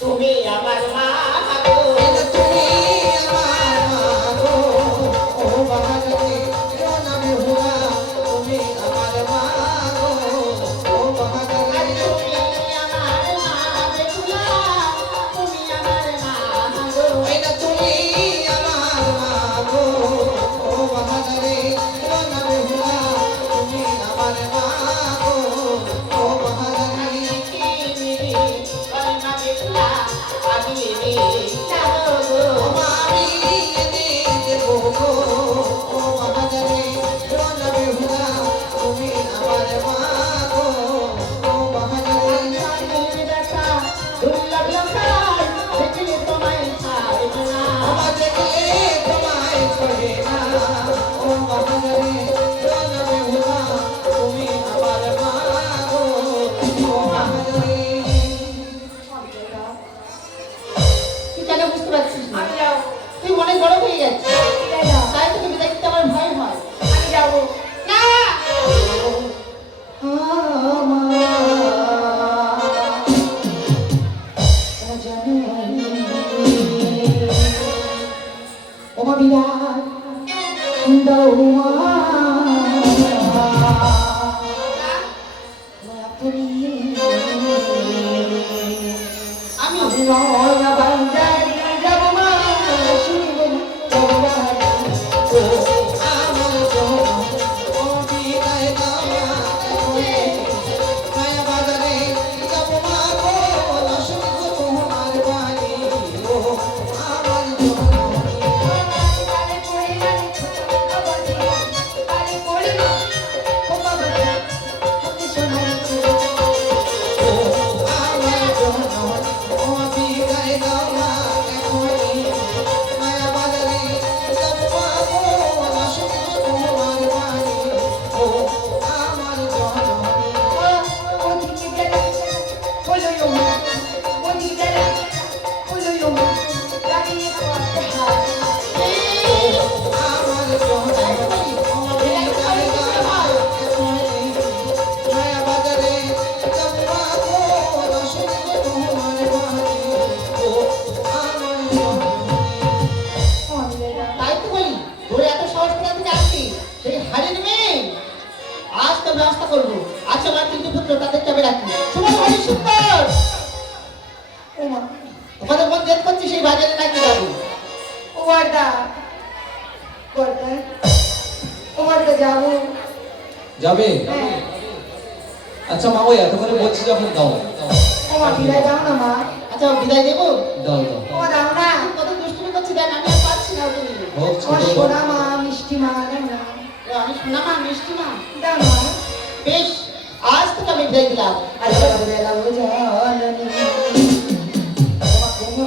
তুমি আমার মা যাবে আচ্ছা মা ওই এত করে বলছি যখন দাও ও মা বিদায় দাও না মা। আচ্ছা বিদায় দেবো দাও দাও ও দাও না। কত দুষ্টুমি করছি দেখ আমি আর পাচ্ছি না তুমি হোক ও ছোট সোনা মা মিষ্টি মা দাও না। আমি শোনা মা মিষ্টি মা দাও না। বেশ আজ থেকে আমি বিদায় দিলাম আরে বেলা ও জানি তোমার কোন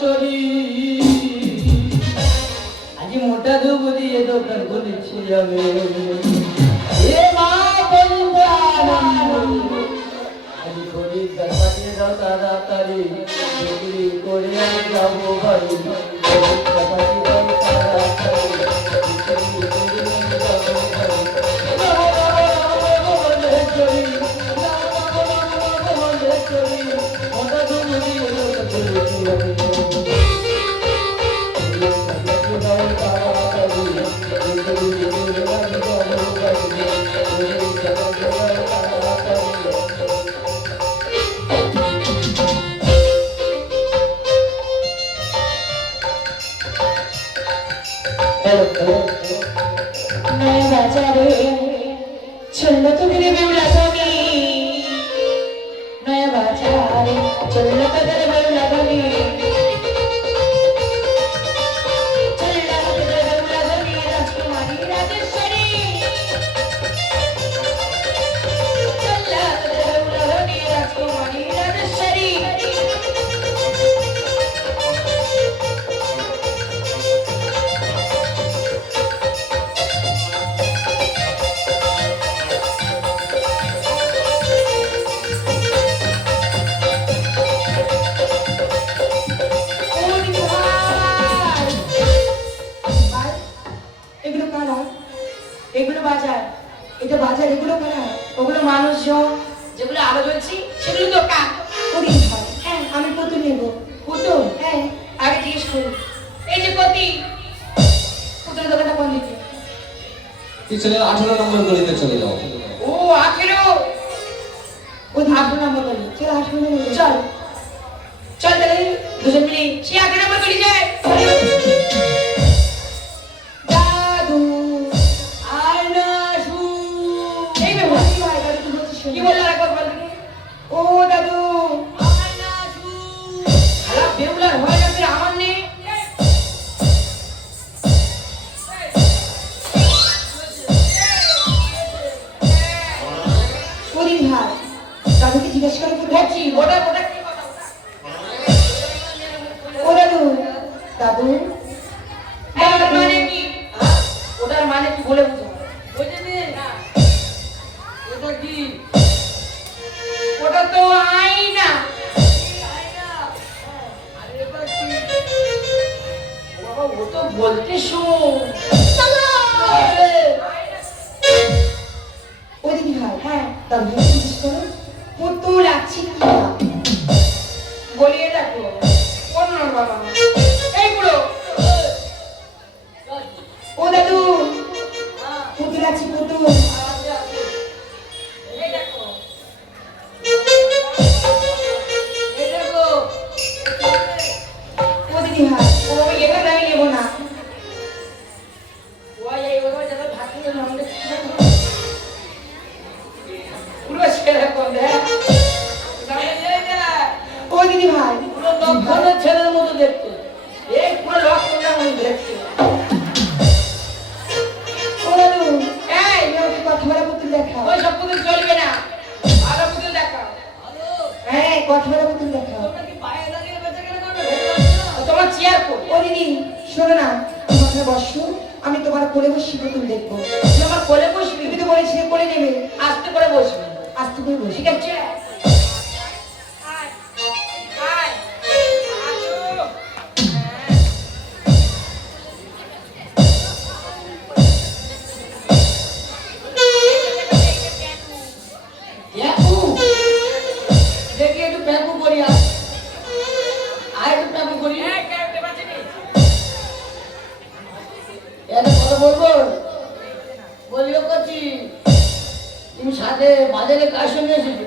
চলি আজি মোটা ধুব দিয়ে দোকান খুলেছি আমি এ মা বলবো আজি খরিদ্দার পাঠিয়ে দাও তাড়াতাড়ি বিক্রি করে আমি যাবো বাড়ি খরিদ্দার পাঠিয়ে দাও তাড়াতাড়ি বিক্রি করে আমি যাবো বাড়ি মোটা ধুব দিয়ে দোকান খুলেছি আমি নয়া বাজারে চললো তোদের বেউলা গানি নয়া বাজারে চললো তোদের বেউলা গানি চললো তোদের বেউলা গানি রাজকুমারী রাজেশ্বরী চললো তোদের বেউলা গানি রাজকুমারী রাজেশ্বরী এগুলো কারা? এগুলো বাজার, এটা বাজার, এগুলো কারা? ওগুলো মানুষজন, যেগুলো আলো জ্বলছি সেগুলো দোকান। ওরে ভাই, হ্যাঁ আমি পুতুল নেব। পুতুল? হ্যাঁ। আগে জিজ্ঞেস করি, এই যে পতি, পুতুলের দোকানটা কোন দিকে? পিছনে 18 নম্বর গলিতে চলে যাও। ও 18, ওই 18 নম্বর গলি। চল 18 নম্বর গলি। চল চল তাহলে দুজন মিলে সেই 18 নম্বর গলি যাই। দাদু আয়নাসু, এই বে ভাই ভাই দাদু কি বলছিস? কি বললা একবার বল দেখি। ও দাদু আয়নাসু, খারাপ বেউলার হয় না ফির আমার নেই। ওরে ভাই দাদুকে জিজ্ঞেস করে বলছি ওটা ওটা কি কথা? ও দাদু দাদু ওটার মানে কি? ওটার মানে কি বলে বুঝো? বুঝেছি না। ওটা কি? ওটা তো আয়না। আয়না? আরে এটা কি? বাবা ও তো বলতে শুন। ওদিকে ভাই, হ্যাঁ দাদু জিজ্ঞেস করো পুতুল আছে কি না? বলিয়ে দেখো কোন নাম বাবা? এই বুড়ো। ও দাদু পুতুল আছে পুতুল? এই দেখো এই দেখো ওদিকে ভাই ও এটা নাই নেব না। ওই এই ওই জায়গা ভাতি না আমাদের পুরো ছেড়ে কোন দে ও দিদি ভাই পুরো লক্ষণের ছেলের মতো দেখতে, এই পুরো লক্ষণের মতো দেখতে। ও দাদু এই ওকে কথা বলা পুতুল দেখাও। ওই সব পুতুল চলবে না, ভালো পুতুল দেখাও। ভালো? হ্যাঁ কথা বলা পুতুল দেখাও। তোমরা কি পায়ে লাগিয়ে বেঁচে গেলে করবে? তোমার চেয়ার কো? ও দিদি শোনো না, তোমাকে বসো, আমি তোমার কোলে বসে পুতুল দেখবো। তুমি আমার কোলে বসবি? তুমি তো বলেছিলে কোলে নেবে। আস্তে করে বসবে। আস্তে করে বসি। ঠিক আছে? দেখি একটু প্যাপু করি আর একটু প্যাপু করি। এটা কথা বলবো বলিও করছি। তুমি সাথে বাজারে কার সঙ্গে এসেছো?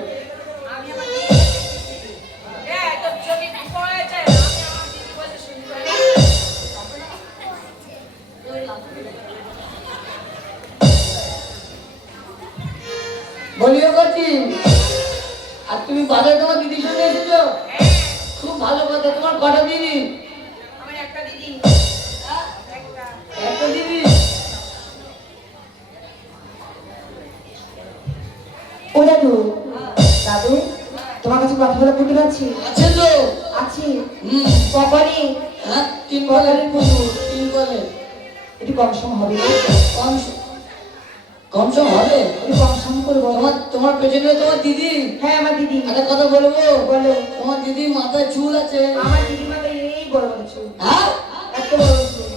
বলিও করছি। আর তুমি বাজারে তোমার দিদির সঙ্গে এসেছো? খুব ভালো কথা। তোমার কটা দিদি? আমার একটা দিদি। একটা দিদি? ও দাদু দাদু তোমার কাছে কথা বলা পুতুল আছে? আছে তো। আছে। হুম। কপালে? হ্যাঁ, 3 বলের পুতুল, 3 বলের। একটু কম সম হবে না? কম সম হবে? একটু কম সম করে বলো। তোমার পেছনে তোমার দিদি। হ্যাঁ আমার দিদি। একটা কথা বলবো? বলো। তোমার দিদি মাথায় চুল আছে। আমার দিদির মাথায় এই বড় বড় চুল। হ্যাঁ, এত বড় চুল।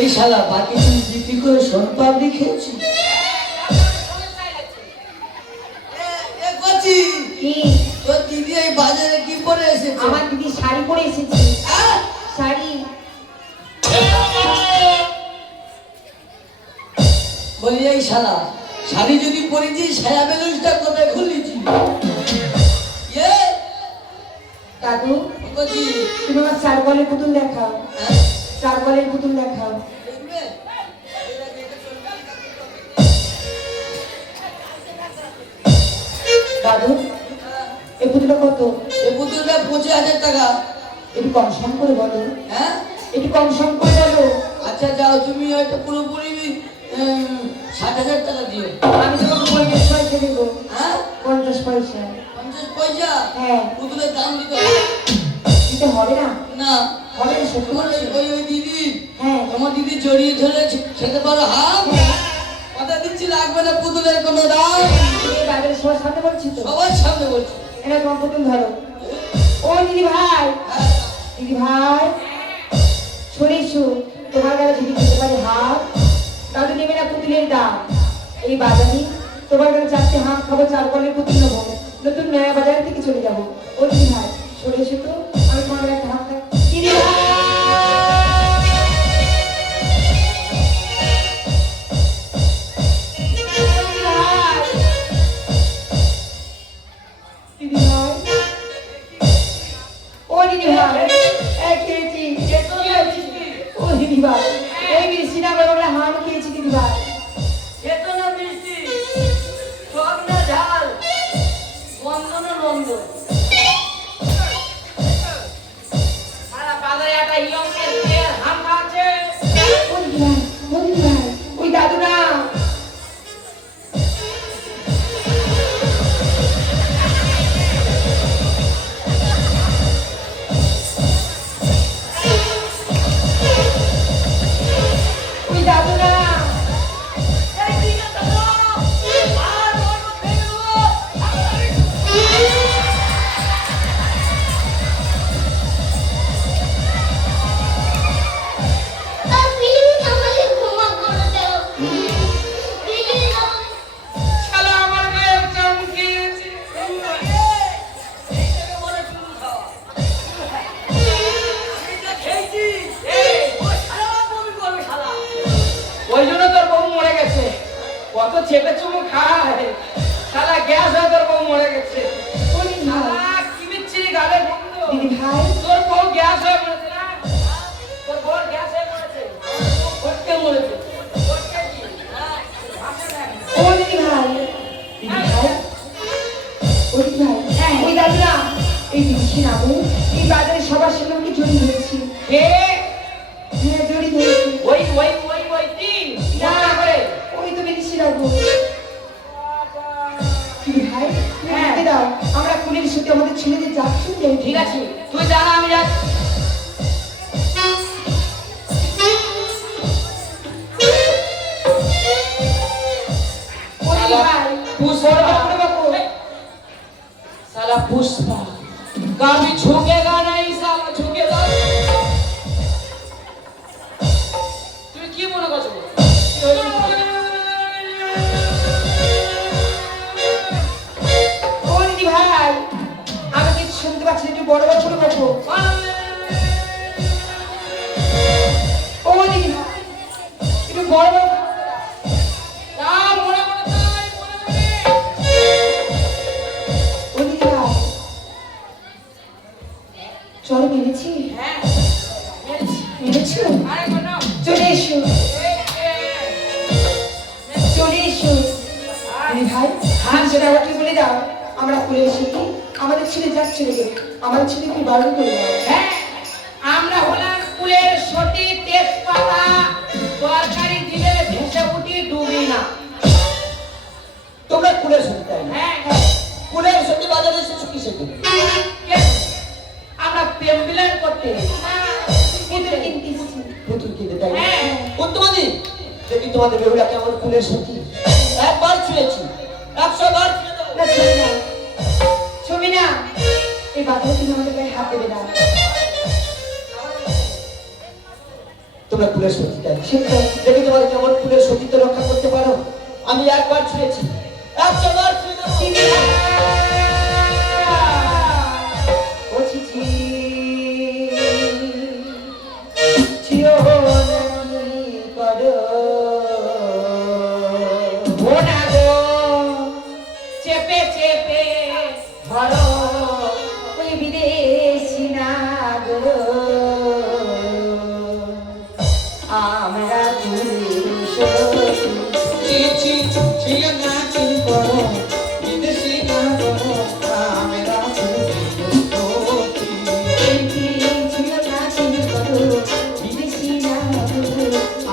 এই শালা বাকি চুল বিক্রি করে সোন পাপড়ি খেয়েছি। কি? তোর দিদি এই বাজারে কি পরে এসেছে? আমার দিদি শাড়ি পরে এসেছে। শাড়ি। বলি এই শালা শাড়ি যদি পরেছি সায়া বেলুনটা কোথায় খুলেছি? দাদু বলছি তুমি আমার চারকলের পুতুল দেখাও। হ্যাঁ, চারকলের পুতুল দেখাও। দেখবে? দাদু এই পুতুলটা কত? এই পুতুলটা 25,000 টাকা। একটু কম সম করে বলো। হ্যাঁ, একটু কম সম করে বলো। আচ্ছা যাও, তুমি হয়তো পুরোপুরি 60,000 টাকা দিও। আমি তোমাকে 50 পয়সা দেবো। হ্যাঁ, 50 পয়সা। 50 পয়সা? হ্যাঁ। পুতুলের দাম দিতে হবে দিতে হবে না? না। হবে না সত্যি তোমার বলছি। ওই দিদি, হ্যাঁ। তোমার দিদি জড়িয়ে ধরে খেতে পারো হাফ। হ্যাঁ। কথা দিচ্ছি লাগবে না পুতুলের কোনো দাম। এই বাজারে সবার সামনে বলছি তো। সবার সামনে বলছি। এটা তোমার পুতুল ধরো। ও দিদি ভাই, হ্যাঁ, দিদি ভাই সরে এসো। তোমার কাছে যদি দিতে পারি হাত তাহলে নেবে না পুতুলের দাম। এই বাজারে তোমার কাছে 4টে হাত খাবো, চারকলের পুতুল নেবো, নতুন নয়া বাজার থেকে চলে যাবো। ও দিদি ভাই সরে এসো তো, আমি তোমার কাছে একটা হাত খাবো। দিদি ভাই, দিদি ভাই, ও দিদি ভাই, এই খেয়েছি। ও দিদি ভাই, এই মিষ্টি না করে আমরা হাম খেয়েছি দিদি ভাই। খেতো না মিষ্টি, টক না ঝাল, গন্ধ না নন্দ। সারা বাজারে একটা ইয়ংয়ের হাম খাচ্ছে। ও দিদি ভাই, ও দিদি ভাই, ওই দাদু না। ওই দাদু না। শালা আমার গায়ে চমকিয়েছে। ওই জন্য তোর বউ মরে গেছে। কত চেপে চুমু খায়, শালা গ্যাস হয়ে তোর বউ মরে গেছে। শালা কি বিচ্ছিরি গালে বন্ধ। দিদি ভাই, তোর বউ গ্যাস হয়ে মরেছে না? তোর বউ গ্যাস হয়ে মরেছে। করতে মরেছে। করতে কি? ও দিদি ভাই, দিদি ভাই, ও দিদি ভাই, ওই দাদু না। এই দিদি না গো, এই বাজারে সবার সঙ্গে আমাকে জড়ি ধরেছি। কে? হ্যাঁ জড়ি ধরেছি। ওই তিন না করে ওই তো বেশি রাখবো। দিদি ভাই, হ্যাঁ দাও, আমরা কুলের সাথে আমাদের ছেলেদের যাচ্ছি। ঠিক আছে, তুই জানা আমি যাচ্ছি। साला पुष्पा कभी झुकेगा नहीं, साला झुकेगा। তুই কি মনে করছো? ও দিদি ভাই, আমি কিছু শুনতে পাচ্ছি, একটু বড় বড় করে বলবো। ও দিদি ভাই, একটু বড় বড় চলো মেরেছি। হ্যাঁ মেরেছি। চলে এসো, চলে এসো। ভাই হ্যাঁ সেটা আমাকে বলে দাও, আমরা খুলে এসে আমাদের ছেলে যাচ্ছে রে, আমাদের ছেলে কি বারণ করে দাও। হ্যাঁ আমরা হলাম কুলের সটি তেজপাতা তরকারি দিলে ভেসে উঠি ডুবি না। তোমরা কুলের সতী তাই না? হ্যাঁ হ্যাঁ। কুলের সতী বাজারে এসেছো কিসের জন্য? কেন? আমরা প্রেম মিলন করতে পুতুল কিনতে এসেছি। পুতুল কিনতে তাই না? হ্যাঁ। উত্তমাদি দেখি তোমাদের বেহুলা কেমন কুলের সতী। একবার ছুঁয়েছি, 100 বার ছুঁয়ে দেবো। না ছবি না, ছবি না, এই বাধা তুমি আমাদের গায়ে হাত দেবে না। তোমরা কুলের সতী তাই না? সত্য। দেখি তোমাদের কেমন কুলের সতীত্ব রক্ষা করতে পারো। আমি একবার ছুঁয়েছি, 100 বার ছুঁয়ে দেবো। ও চিঠি চিও নানি করো ও না গো চেপে চেপে ধরো ওই বিদেশি না গো আমরা চিঠি ছিল না কি করো বিদেশি না করো আমরা চিঠি ছিল না কি করো বিদেশি না করো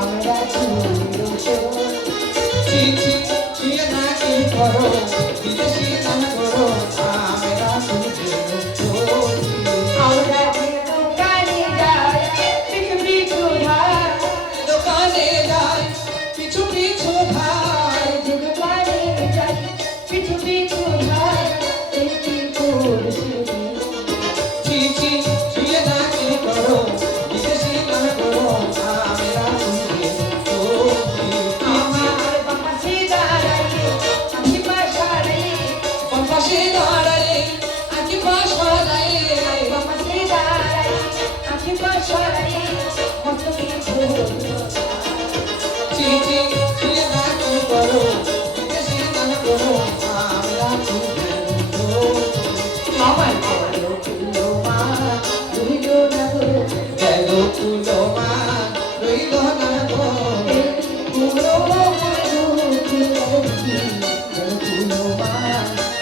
আমরা আমরা দোকানে যাই পিছু পিছু ভাই দোকানে যাই পিছু পিছু ভাই যে দোকানে যাই পিছু পিছু ভাই একটি করছি চিঠি ছিল না কি করো বিদেশি না করো আমরা আমার বাপাসে দাঁড়াই আমি পাশারে পাশে দাঁড়ালে আকি পাশালাই বাপাসে দাঁড়াই আমি পাশারে মত কিছু চিঠি ছিল না কি করো বিদেশি না করো আমরা আমার বলো কিলো মা রইল না গো গেল কুলো মা রইল না গো পুরো কিলো মা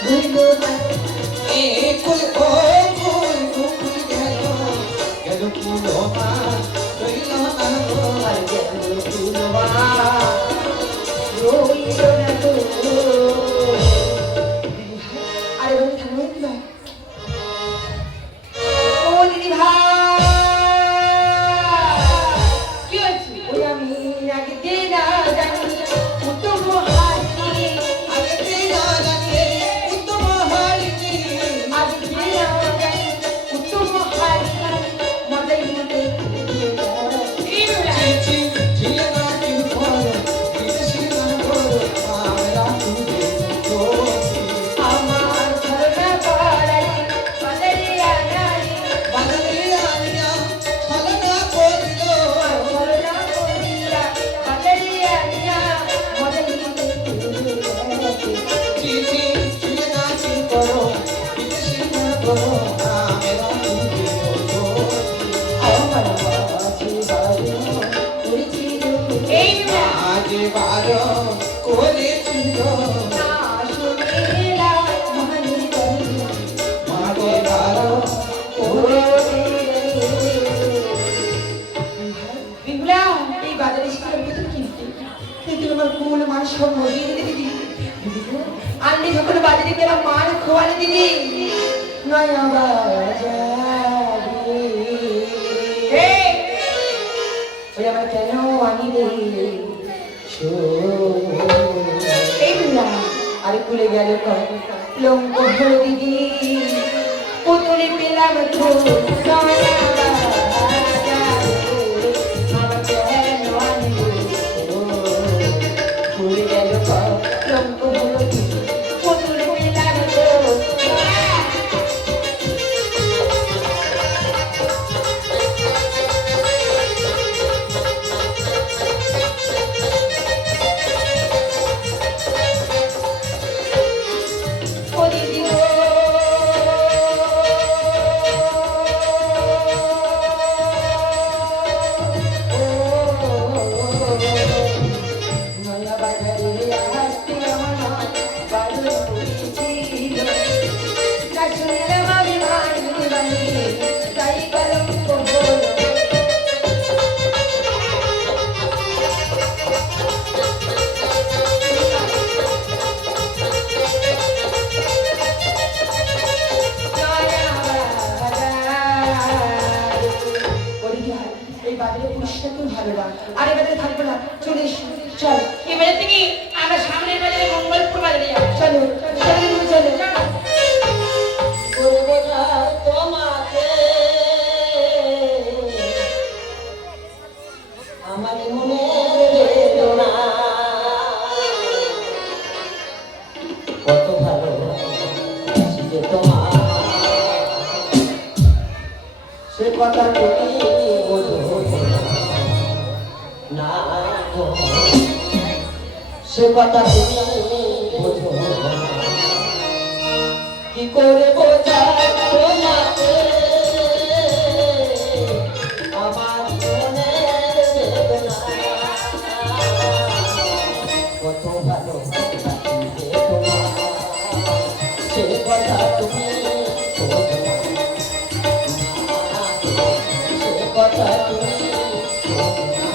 রইল না এ কুল ও কুল কুল গেল গেল কুলো মা রইল না গো আর গেল কিলো মা রইল না গো আরে বলে থামো দিদি ভাই ও দিদি ভাই কি হয়েছে? ওই আমি আগে দিনা জানি উত্তম হাসি আগে দিনা জানিয়ে উত্তম হারিনি আগে দিনা জানি উত্তম হাসি মজাই মতে এই বেলা চিঠি ছিল না কি করো বিদেশি না করো আমরা আমার ধরনা পাড়াই বাজারিয়া নাই বাজারে আনিয়া ছলনা করিল ধরনা করিয়া বাজারিয়া নিয়া মজাই মতে চিঠি ছিল না কি করো বিদেশি না করো আমরা আমার মাঝে বাজে করেছিল এই বেলা আজ বারো করেছিল না শুনেলা মহানি করি মাঝে বারো বিমলা এই বাজারে এসে পুতুল কিনতে কিন্তু আমার কুল মান সব মরিয়ে দিদি দিদি আনলি যখন বাজারে গেলাম মান খোয়ালে দিদি নয়া বাজারে এই ওই আমার কেন আনি রে এই বিমলা আরে কুলে গেল লঙ্ক হলো দিদি পুতুলি পেলাম তো নয়া আমার কেন আনি রে কুলে গেল লঙ্ক হলো দিদি পুতুলি পেলাম তো ও দিদি গো নয়া বাজারে আসতে আমার চল এবারে থেকে আমরা সামনের বাজারে মঙ্গলপুর বাজারে যাবো চলো চলো দিদি চলো চলো। করবো না তোমাকে আমার মনে বেদনা কত ভালো যে তোমার সে কথা তুমি বোঝো না গো, সে কথা তুমি বোঝো না। কি করে বোঝাই তোমাকে আমার মনের বেদনা কত ভালো যে তোমার সে কথা তুমি বোঝো না, সে কথা তুমি বোঝো না।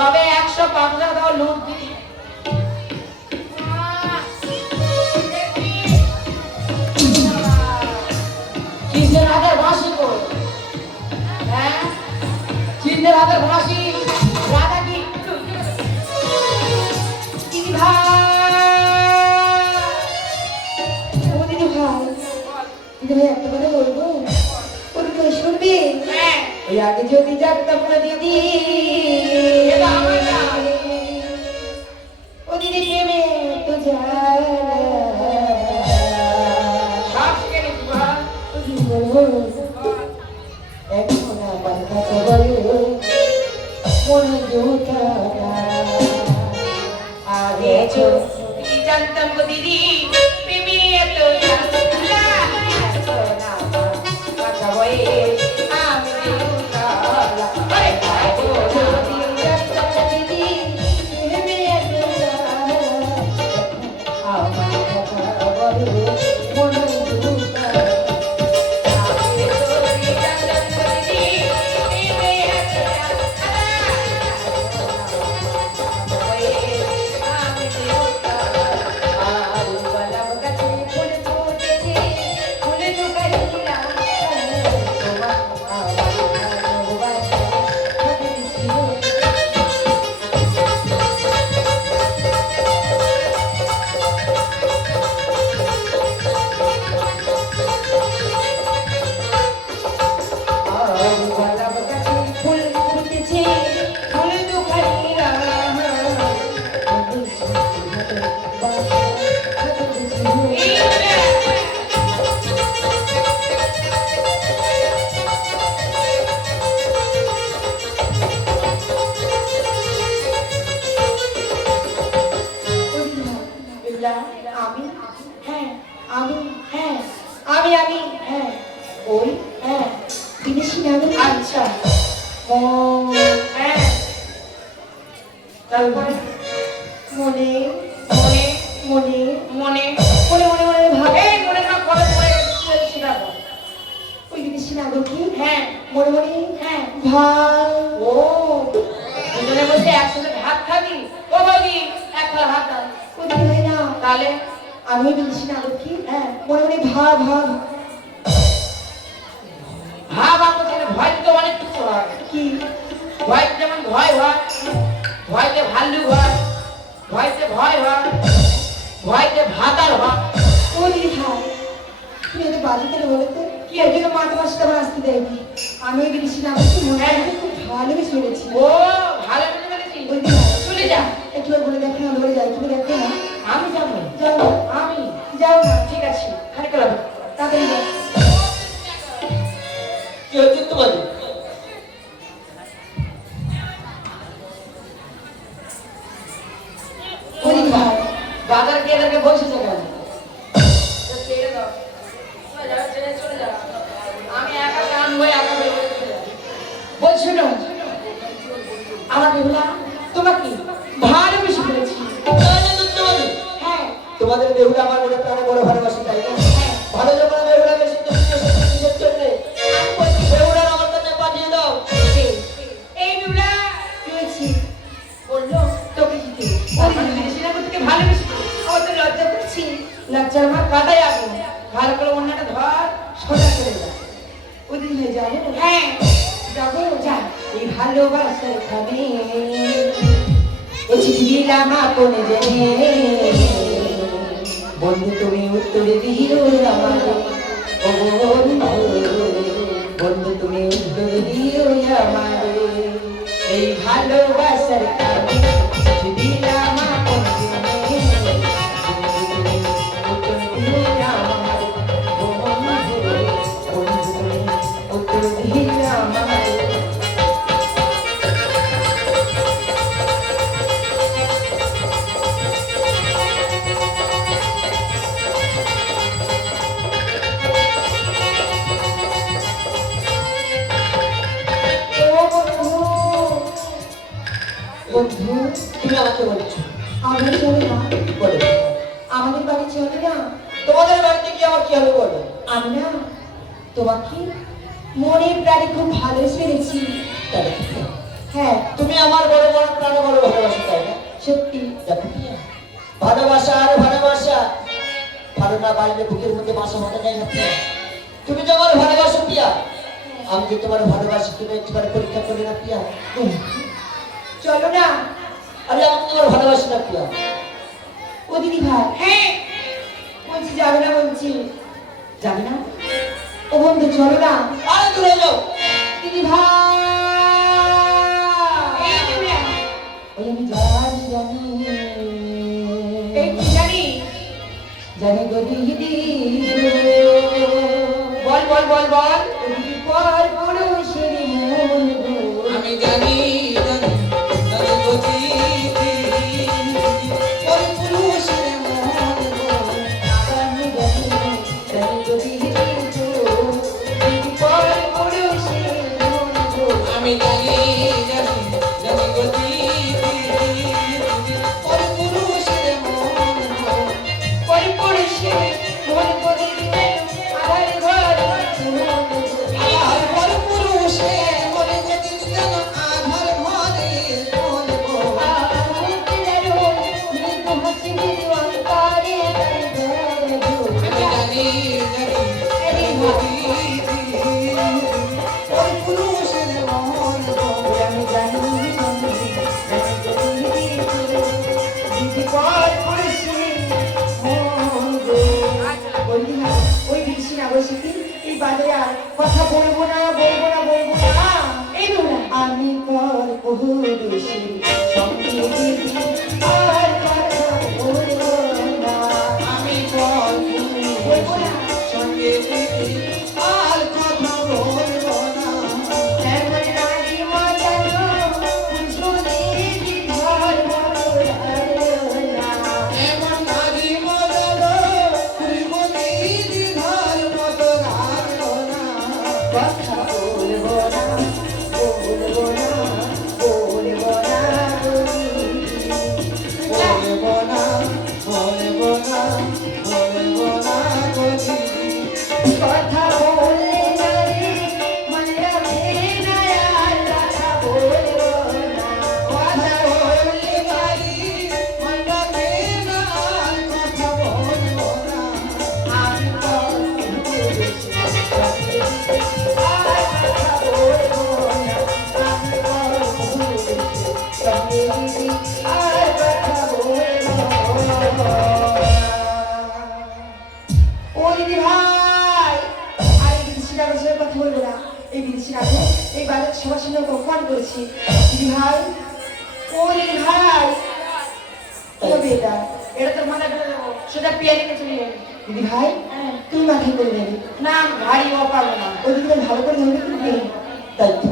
তবে 105 টাকা দাও লুট দিই। কৃষ্ণের হাতের বাঁশি কই? হ্যাঁ, কৃষ্ণের হাতের বাঁশি রাধা কি দিদি ভাই? ও দিদি ভাই, দিদি ভাই একটা কথা বলবো, ওর তো শুনবি? হ্যাঁ, ওই আগে যদি জানতাম না দিদি, এটা আমার না। ও দিদি প্রেমে তো যায় সব শিখে নিচ্ছি ভাই। এখন আমার কথা বলে মনে জোটা আগে কি জানতাম গো দিদি প্রেমে এত জ্বালা, এত না কথা বলে আমি উতালা। আরে ভাই গো দিদি প্রেমে এত আমার কথা বলে মনে জোটা আমি হ্যাঁ আমি হ্যাঁ আমি হ্যাঁ ওই হ্যাঁ বিদেশি নাম আচ্ছা ও হ্যাঁ তারপরে মনে মনে মনে মনে মনে মনে মনে ভাবে এই মনে না করে পড়ে সেটা বল। ওই বিদেশি নাগর কি হ্যাঁ মনে মনে হ্যাঁ ভাই ও দুজনে বসে একসাথে ভাত খাবি? ও বলি এক থালা ভাত দাও। ওই দিদি ভাই না তাহলে আমি বিদেশি নাগর কি হ্যাঁ মনে মনে ভাব ভাব ভাব আমার ছেলে ভয় তো অনেক কিছু হয়। কি ভয় যেমন ভয় হয়, ভয়তে ভাল্লুক হয়, ভয়তে ভয় হয়, ভয়তে ভাতার হয়। ও দিদি ভাই তুমি এত বাজে কেন বলো তো কি এর জন্য মা তোমার সাথে আমার আসতে দেয়নি আমি বিদেশি নাগর কি মনে হয় খুব ভালোবেসে ফেলেছি ও ভালো বুঝে ফেলেছিস? ওই দিদি ভাই চলে যা। একটু বলে দেখো না ধরে যাই তুমি দেখো না আমি যাবো। যাও না আমি যাও না ঠিক আছে খালি করলাম। তাড়াতাড়ি যাও কি হচ্ছে তোমাদের? ও দিদি ভাই বাজার গিয়ে এদেরকে বসেছে কেন? ছেড়ে দাও। চলে যাও, ছেড়ে চলে যাও। আমি একা কান হয়ে একা বেরোতে চলে যাবো। বলছি না আমার বেহুলা তোমাকে ভালোবেসে ফেলেছি। তাহলে তো তোমাদের হ্যাঁ তোমাদের বেহুলা আমার মনে প্রাণে বড় ভালোবাসি, তাই না? হ্যাঁ ভালো যখন বেহুলা বেশি তো কিসের জন্যে? আমি বলছি বেহুলার আমার কাছে পাঠিয়ে দাও। এই বেহুলা কি হয়েছে বললো তোকে দিতে ওই সিনেমা থেকে ভালোবেসে আমার তো লজ্জা করছি। লজ্জার আমার কাদায় আগুন। ভালো করে অন্যটা ধর সোজা করে যা। ও দিদি ভাই যাবো হ্যাঁ যাবো যা। এই ভালোবাসার খাবে ও চিঠি দিলাম আপন জেনে বন্ধু তুমি উত্তরে দিও আমার ও বন্ধু বন্ধু তুমি উত্তরে দিও আমার এই ভালোবাসার খাবে চিঠি দিলাম আপন জেনে তুমি উত্তরে দিও আমার ও বন্ধু বন্ধু তুমি উত্তরে দিও আমার বন্ধু তুমি আমাকে বলছো আমাদের চলে না বলো, আমাদের বাড়ি চলে না তোমাদের বাড়িতে কি আমার কি হবে বলো? আমি না তোমাকে মনে প্রাণে খুব ভালো পেরেছি তাহলে হ্যাঁ তুমি আমার বড় বড় প্রাণ সত্যি। দেখো প্রিয়া, ভালোবাসা আর ভালোবাসা, ভালো না বাড়লে বুকের মধ্যে বাসা বাঁধা যায় না প্রিয়া। তুমি যে আমার ভালোবাসো প্রিয়া, আমি যে তোমার ভালোবাসি তুমি একবার পরীক্ষা করি না প্রিয়া। চলো না। আরে আমি তোমার ভালোবাসি না প্রিয়া। ও দিদি ভাই, হ্যাঁ বলছি যাবে না, বলছি যাবে না। ও বন্ধু চলো না। আরে দূরে যাও। দিদি ভাই, এই তোমরা ওই আমি জানি জানি এই কি জানি জানি গো দিদি, বল বল বল বল দিদি পর পুরুষের মন গো। আমি জানি জানি জানি গো দিদি, ওই পুরুষের মন গো। জানি জানি জানি গো দিদি গো, দিদি পর পুরুষের মন গো। আমি জানি জানি জানি গো দিদি, ওই পুরুষের মন গো। পর পুরুষের মন গো দিদি, আধার ঘর মন গো। আর ওই পুরুষের মন গো দিদি যেন আধার ঘরে মন গো। আমি জানি জানি জানি গো দিদি, ওই পুরুষের মন গো। কথা বলবো না, বলবো না, বলবো না। এই ধরো আমি পর পুরুষী সঙ্গে আর কথা বলবো না। আমি পর বলবো না। সঙ্গে দিদি আর কথা বলবো না। এমন নারী মাতানো শুনে বিধার মতো না। এমন নারী মজালো ফুলমতি দিধার মতো রাখো না। কথা বলবো না, বলবো না, বলবো না বলবো না বলবো না বলবো না গো দিদি। কথা বললে না রে, মনে রাখে না আর কথা বলবো না। কথা বললে বাড়ি মন রাখে না আর কথা বলবো না। আমি পর পুরুষী সঙ্গে আর কথা বলবো না। আমি পর পুরুষী সঙ্গে আর কথা বলবো না। ও দিদি ভাই, আর এই বিদেশি কাগজের সঙ্গে কথা বলবো না। এই বিদেশি কাগজ এই বাজার সবার সঙ্গে অপমান করেছি। দিদি ভাই, ও দিদি ভাই, কি হবে এটা? এটা তোর মাথায় ঢেলে দেবো সেটা পিয়ালিকে চলে যাবে দিদি ভাই, তুমি মাথায় করে নেবে। না ভারী ও পারবো না ও দিদি ভাই ভালো করে ধরবে কিন্তু। তাই তো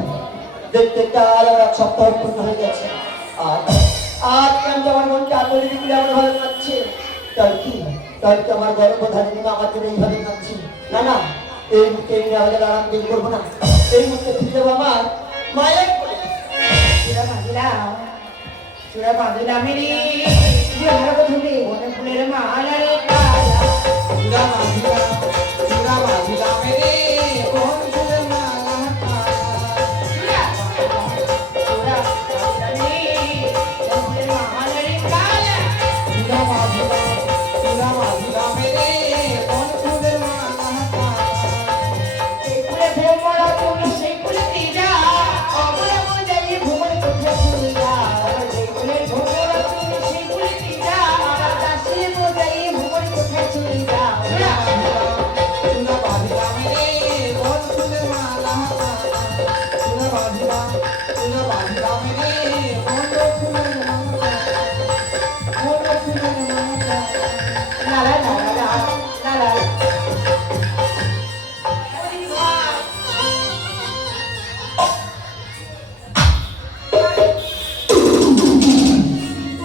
দেখতে তার আর এক সপ্তাহ পূর্ণ হয়ে গেছে। আর আজ কেন আমার মনটা আতলে দিলে আমার ভালো লাগছে। তাই কি আমার গর্ভধারী দিন আমার জন্য এইভাবে কাঁদছি। না না, এই মুহূর্তে আমি আমাদের আরাম দিন করবো না। এই মুহূর্তে ফিরে যাবো আমার মায়ের কোলে। চূড়া বাঁধিলাম, চূড়া বাঁধিলাম রে, দিদি ভালো করে ধরবে। মনে ফুলের মালা রে কালা চূড়া বাঁধিলাম, চূড়া বাঁধিলাম রে, কোন ফুলের মালা কালা। চূড়া বাঁধিলাম রে, মনে ফুলের মালা রে কালা চূড়া বাঁধিলাম, চূড়া বাঁধিলাম রে, কোন ফুলের মালা কালা। এই ফুলে ভোমরা ফুল সেই ফুলে তিজা অমরা মজাই ঘুমর কোথায় চলে যা। এই ফুলে ভোমরা ফুল সেই ফুলে তিজা দাসে মজাই ঘুমর কোথায় চলে যা। চূড়া বাঁধিলাম রে, কোন ফুলের মালা কালা। চূড়া বাঁধিলাম, চূড়া বাঁধিলাম রে, কোন ফুলের মালা কালা। কোন ফুলের মালা কালা। লা লা লা লা লা লা লা। ও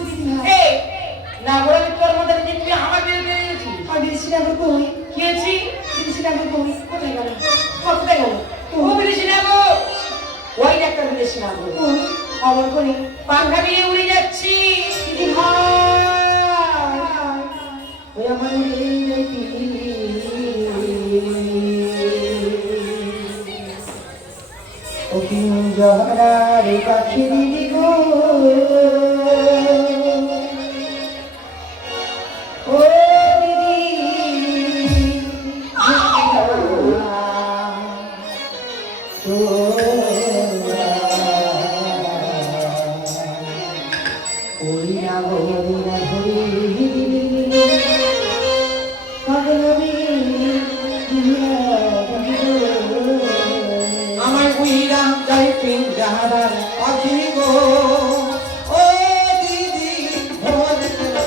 দিদি ভাই, এই না বলে তোর মধ্যে যে তুই আমার বিরুদ্ধে দিয়েছিস আর বিদেশি কাগজ কই? কি হয়েছি বিদেশি কাগজ কই? কোথায় গেল কোথায় গেল? ও বিদেশি না গো ওই একটা বিদেশি না গো কই? খবর করি পাখা বিয়ে উড়ে যাচ্ছি দিদি ভাই, ওই আমার এই পিড়ি। ও পিঞ্জরার পাখি দিদি গো, ওই না ওই না পাগল আমি আমার উইরা যাইতে যাহার পাখি গো ও দিদি ভোরে তোরা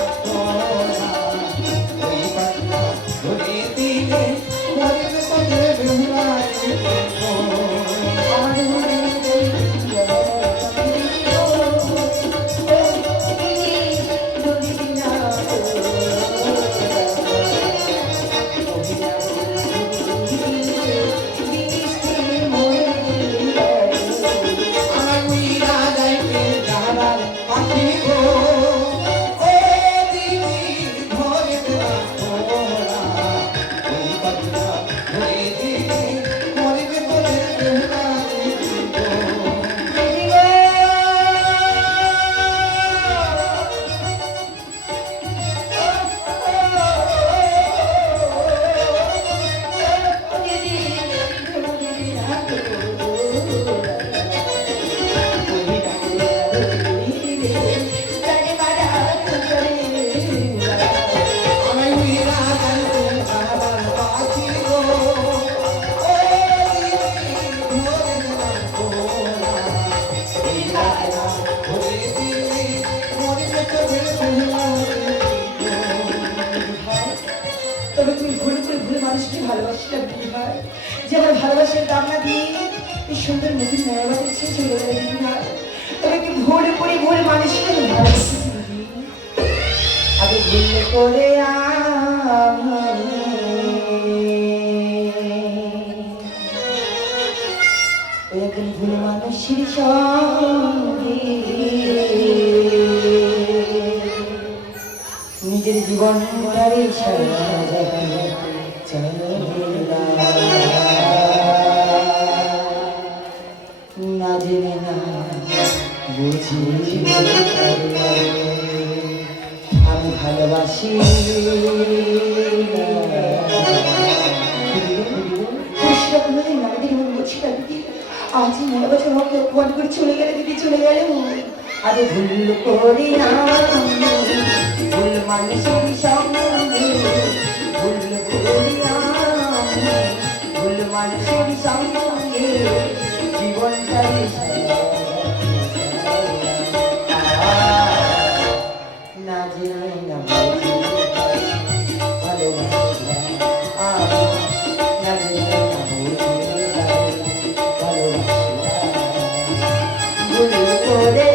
ওই বাংলা ঘুরে দিলে মরবে তোদের বেহুলায় আমার মনে আমার উইরা যাইতে যাহার পাখি গো ও দিদি ভোরে তোরা ওই বাংলা ঘুরে দিলে মরবে তোদের বেহুলায় আমার উইরা যাইতে যাহার পাখি গো ও দিদি ভোরে তোরা ওই বাংলা ঘুরে দিলে মরবে তোদের বেহুলায় তবে তুমি ভুল করে ভুল মানুষকে ভালোবাসিটা বিহার যে আমার ভালোবাসার দাম না দিয়ে এই সুন্দর নদীর মায়াবাদের ছেড়ে চলে গেলে বিহার তবে কি ভুল করে ভুল মানুষকে আমি ভালোবাসি দিদি আগে ভুল করে ওই একদিন ভুল মানুষের সঙ্গে নিজের জীবনটারে না জেনে না বুঝি আমি ভালোবাসি আজ 9 বছর আমাকে অপমান করে চলে গেলে দিদি চলে গেলে আরে ভুল করি না ভুল মানুষের সঙ্গে ভুল করি না ভুল মানুষের সঙ্গে জীবনটা না জেনে না বুঝি ভালোবাসি না জেনে না বুঝি ভালোবাসি ভুল করে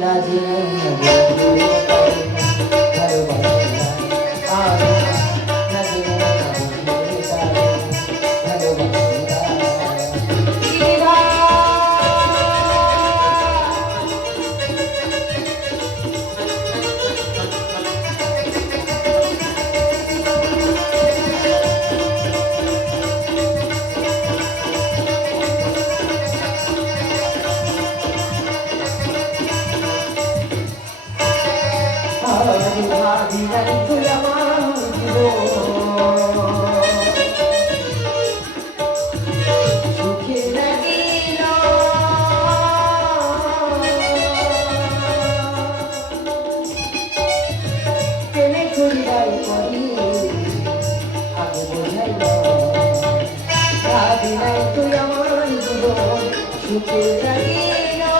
না জেনে না বুঝি ভালোবাসি না জেনে না বুঝি ভালোবাসি বিনাই তুই আমার জীবন সুখে থাকি না।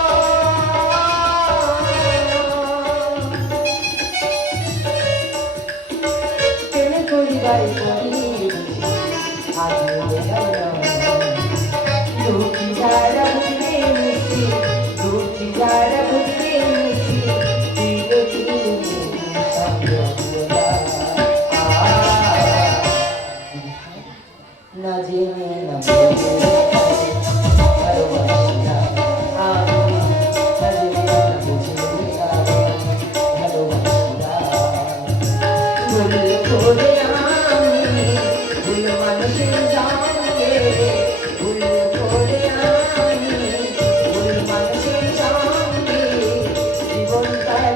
কেন করিবার করি আজ দুঃখী যারা বুঝবে মিশি, দুঃখী যারা বুঝবে মিশি, না জেনে না বুঝে ভালোবাসি না আমি, না জেনে না বুঝে ভালোবাসি না। ভুল করে আমি ভুল মানুষের সঙ্গে, ভুল করে আমি ভুল মানুষের সঙ্গে জীবনটার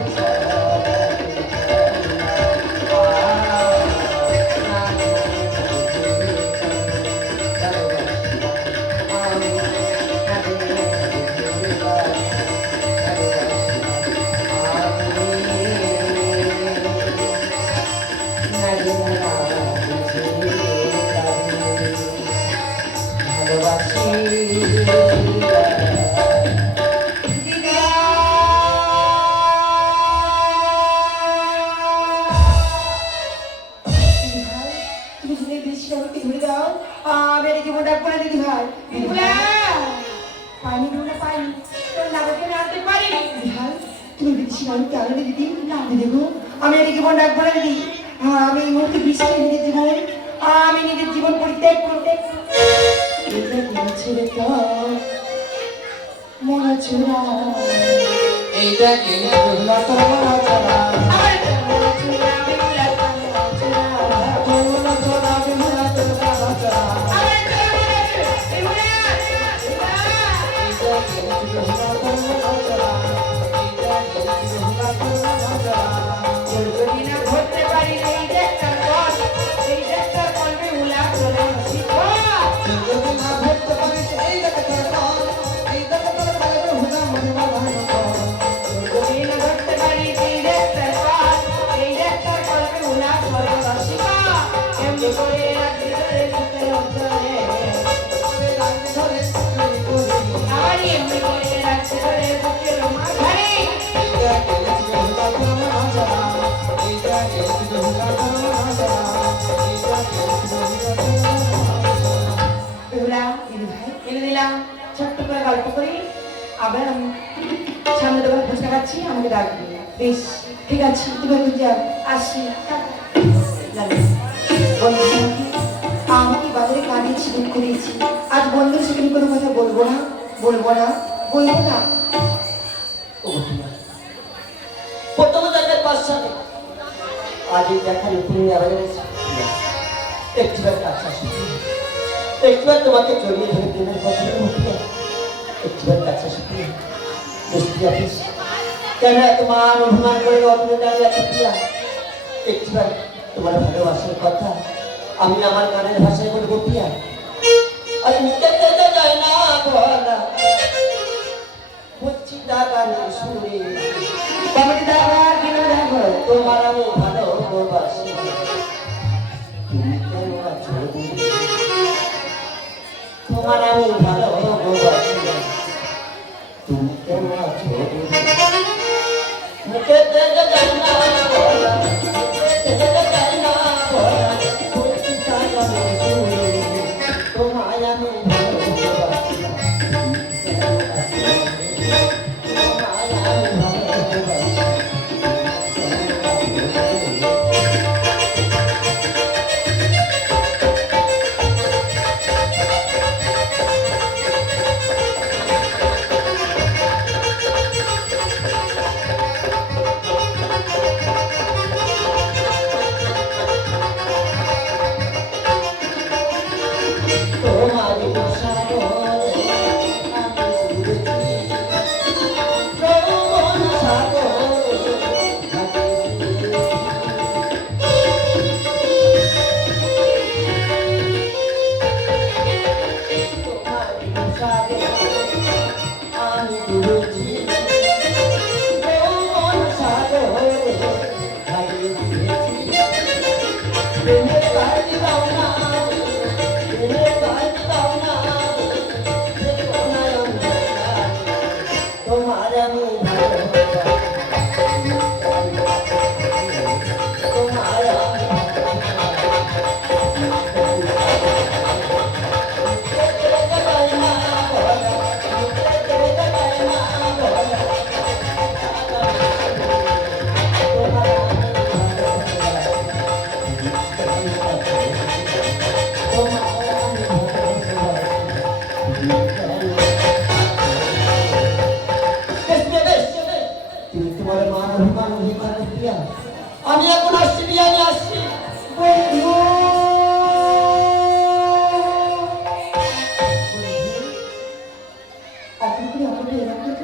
আমি এই জীবন ডাক বলে দিদি, আমি এই মুহূর্তে বৃষ্টি নিজের জীবন, আমি নিজের জীবন পরিত্যাগ করতে ছেলেটা মনে ছোড়া এইটা কে না তোর মনে চলা ছোট্ট করে গল্প করি, আবার আমি সামনে দেবার ফুচকা খাচ্ছি, আমাকে ডাকবি। বেশ ঠিক আছে, তুমি এখন যাও, আসি। আমি বাজারে কাঁদিয়েছি, দুঃখ করেছি, আজ বন্ধুর সাথে কোনো কথা বলবো না, বলবো না, বলবো না। প্রথম জায়গায় 5 সালে আজ এই দেখার উপরে আবার একটিবার কাছে আসি, একটিবার তোমাকে জড়িয়ে ধরে প্রেমের কথা উঠে, একটিবার কাছে আসি বসতে যাচ্ছিস কেন এত মান অভিমান করে অভিনয় দাঁড়িয়ে আছে প্রিয়া? একটিবার তোমার ভালোবাসার কথা আমি আমার গানের ভাষায় বলবো প্রিয়া। আজ মুখে তো যায় না বলা, বুঝছি দাগানের সুরে কমিটি দাবা কিনা দেখো, তোমার আমি ভালোবাসি, তুমি কেন আছো? তোমার আমি ভালোবাসি, তুমি কেন আছো? মুখে থেকে যায় না বলা, মুখে থেকে যায় না বলা, বলছি দাগানের সুরে তোমায় আমি ভালোবাসি, তুমি কেন আছো? তোমায় আমি ভালোবাসি। তোমার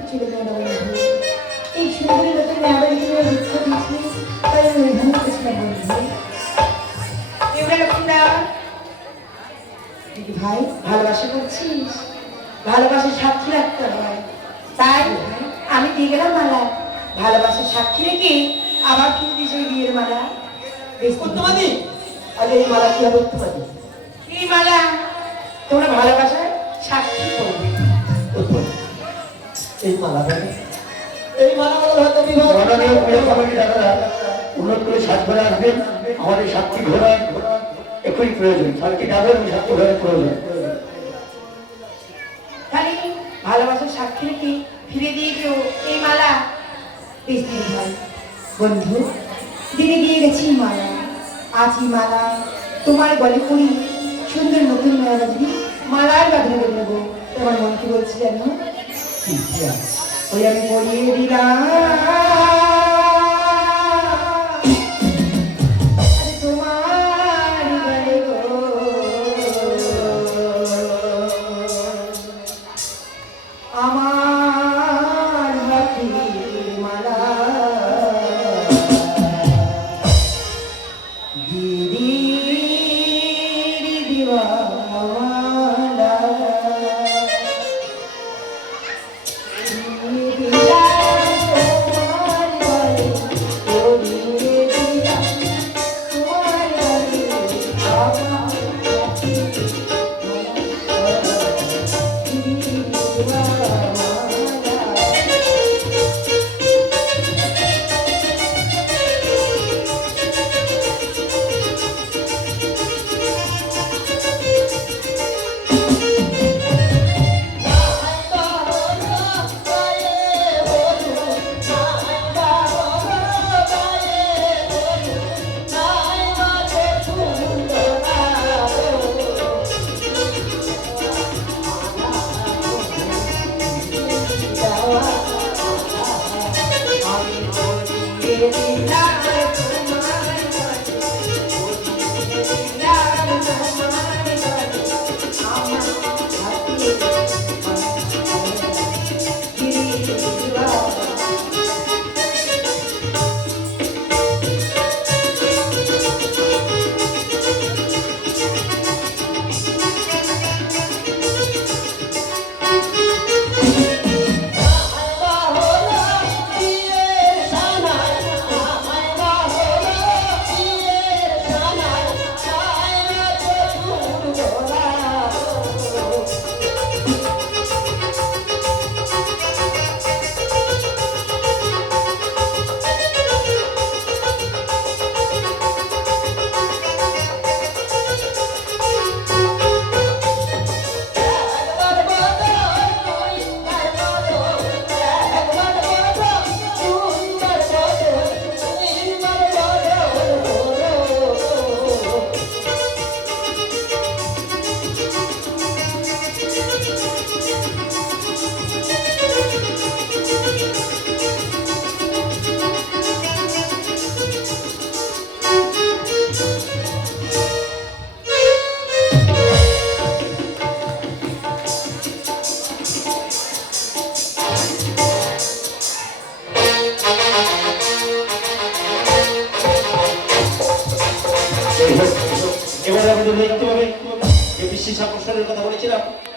ছিল না বন্ধু। এই সুন্দরী লোকের মেয়াবাড়ি তুমি ভিক্ষা দিয়েছি, তাই আমি এখানে গেছিলাম বন্ধু। দিদি ভাই, ভালোবাসা করছিস? ভালোবাসার সাক্ষী রাখতে হয়, তাই আমি দিয়ে গেলাম মালা। ভালোবাসার সাক্ষী রেখে আবার কিন্তু দিয়েছে বিয়ের মালা। বেশ তোমাদি আগে এই মালা কি হবে তোমাদি? এই মালা তোমরা ভালোবাসার সাক্ষী করবে। এই মালা এই মালা হয়তো বিবাহ মাননীয় প্রিয় কমিটি দাদারা উন্নত করে সাত ঘোড়া আসবেন। আমাদের সাতটি ঘোড়া এখনই প্রয়োজন, সাতটি ডাবের সাতটি ঘোড়ার প্রয়োজন। খালি ভালোবাসার সাক্ষী রেখে ফিরে দিয়ে কেউ এই মালা। বেশ দিদি ভাই, বন্ধু দিদি দিয়ে গেছি এই মালা। আজ এই মালা তোমার গলে করি সুন্দর নতুন মেয়েরা যদি মালার বাঁধনে বের নেবো। তোমার মন কি বলছি জানো? ওই আমি পরিয়ে দিলাম আরে তোমার গলে গো আমার হাতে মালা। দিদি দিওয়ালা এবারে আমাদের দেখতে হবে যে বিশ্বের আকর্ষণের কথা বলেছিলাম।